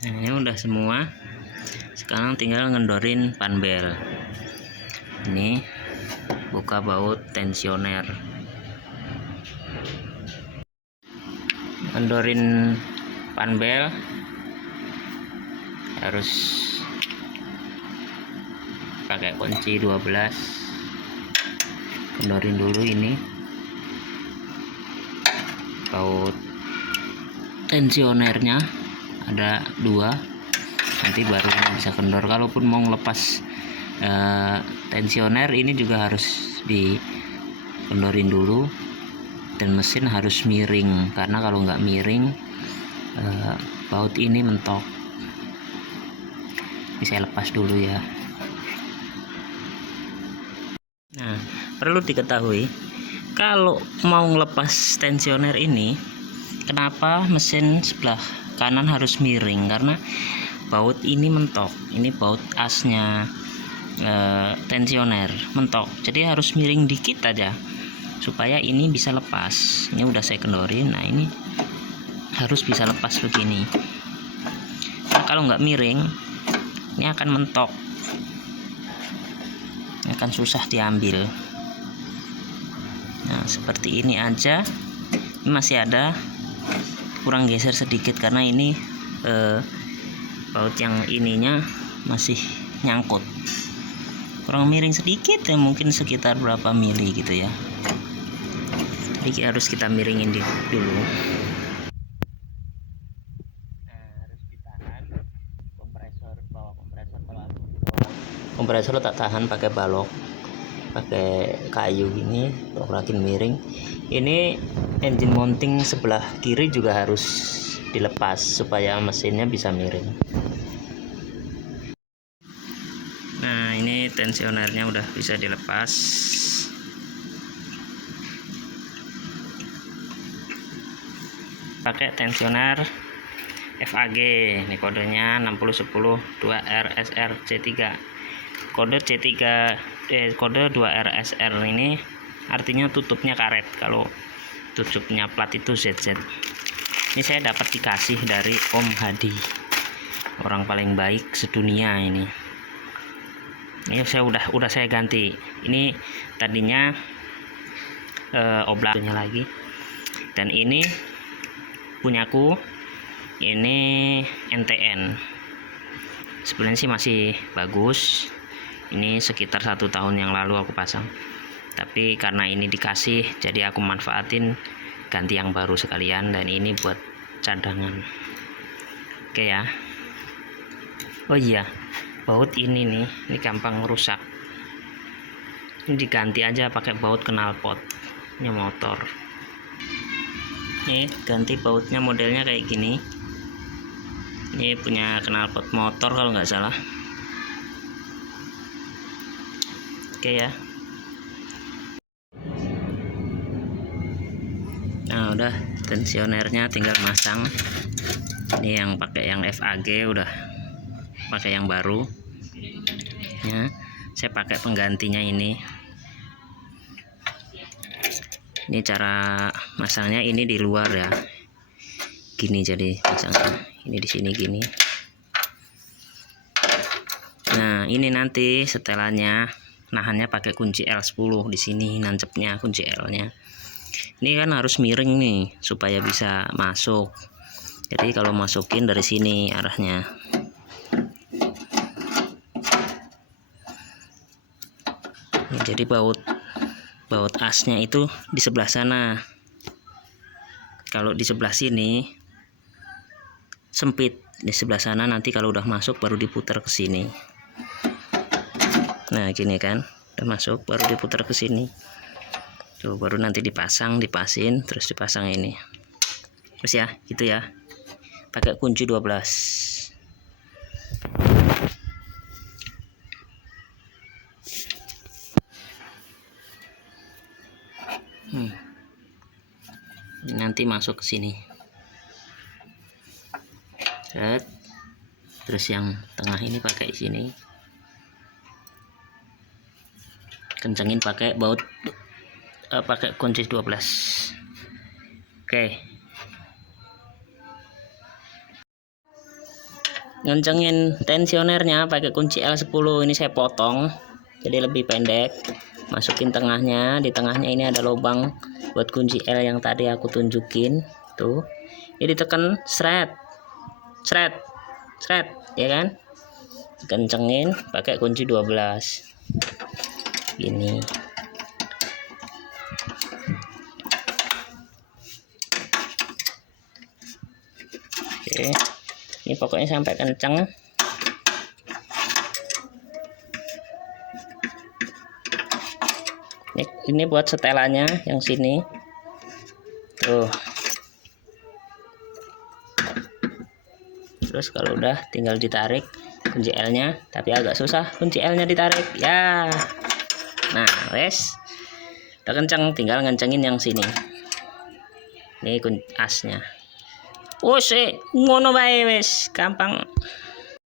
Nah, ini udah semua. Sekarang tinggal ngendorin panbel. Ini buka baut tensioner. Ngendorin panbel harus pakai kunci 12. Kendorin dulu ini baut tensionernya, ada 2, nanti baru bisa kendor. Kalaupun mau ngelepas tensioner ini juga harus dikendorin dulu, dan mesin harus miring, karena kalau nggak miring baut ini mentok. Ini saya lepas dulu ya. Nah, perlu diketahui kalau mau ngelepas tensioner ini, kenapa mesin sebelah kanan harus miring, karena baut ini mentok. Ini baut asnya tensioner mentok, jadi harus miring dikit aja supaya ini bisa lepas. Ini udah saya kendorin. Nah, ini harus bisa lepas begini. Nah, kalau nggak miring ini akan mentok, akan susah diambil. Nah, seperti ini aja. Ini masih ada kurang geser sedikit karena ini baut yang ininya masih nyangkut, kurang miring sedikit ya, mungkin sekitar berapa mili gitu ya. Jadi harus kita miringin dulu. Nah, harus ditahan kompresor, bawah kompresor. Kalau kompresor tak tahan pakai balok, pakai kayu ini untuk makin miring. Ini engine mounting sebelah kiri juga harus dilepas supaya mesinnya bisa miring. Nah, ini tensionernya udah bisa dilepas. Pakai tensioner FAG, ini kodenya 6010 2RSR C3. Kode kode 2RSR ini artinya tutupnya karet. Kalau tutupnya plat itu ZZ. Ini saya dapat dikasih dari Om Hadi, orang paling baik sedunia ini. Ini saya udah saya ganti. Ini tadinya oblaknya lagi, dan ini punyaku, ini NTN. Sebenarnya sih masih bagus. Ini sekitar 1 tahun yang lalu aku pasang, tapi karena ini dikasih jadi aku manfaatin, ganti yang baru sekalian. Dan ini buat cadangan. Oke ya. Oh iya, baut ini nih, ini gampang rusak. Ini diganti aja pakai baut knalpot. Ini motor. Nih, ganti bautnya modelnya kayak gini. Ini punya knalpot motor kalau nggak salah. Oke ya. Nah, udah tensionernya tinggal masang. Ini yang pakai yang FAG, udah pakai yang baru ya. Saya pakai penggantinya ini. Ini cara masangnya, ini di luar ya, gini jadi masangnya. Ini di sini gini. Nah, ini nanti setelannya nahannya pakai kunci L10 di sini, nancepnya kunci L-nya. Ini kan harus miring nih supaya bisa masuk. Jadi kalau masukin dari sini arahnya. Jadi baut asnya itu di sebelah sana. Kalau di sebelah sini sempit, di sebelah sana nanti kalau udah masuk baru diputar ke sini. Nah, gini kan, udah masuk baru diputar ke sini. Tuh, baru nanti dipasin, terus dipasang ini. Terus ya, gitu ya. Pakai kunci 12. Nanti masuk ke sini. Set. Terus yang tengah ini pakai sini. Kencengin pakai baut, pakai kunci 12. Oke. ngencengin tensionernya pakai kunci L10. Ini saya potong jadi lebih pendek. Masukin tengahnya, di tengahnya ini ada lubang buat kunci L yang tadi aku tunjukin tuh. Ini ditekan seret ya kan, kencengin pakai kunci 12 gini. Oke, ini pokoknya sampai kenceng. Ini buat setelannya yang sini tuh. Terus kalau udah tinggal ditarik kunci L nya, tapi agak susah kunci L nya ditarik ya. Nah wes udah kenceng, tinggal ngencengin yang sini. Ini kunci asnya. Ngono bae wes, gampang.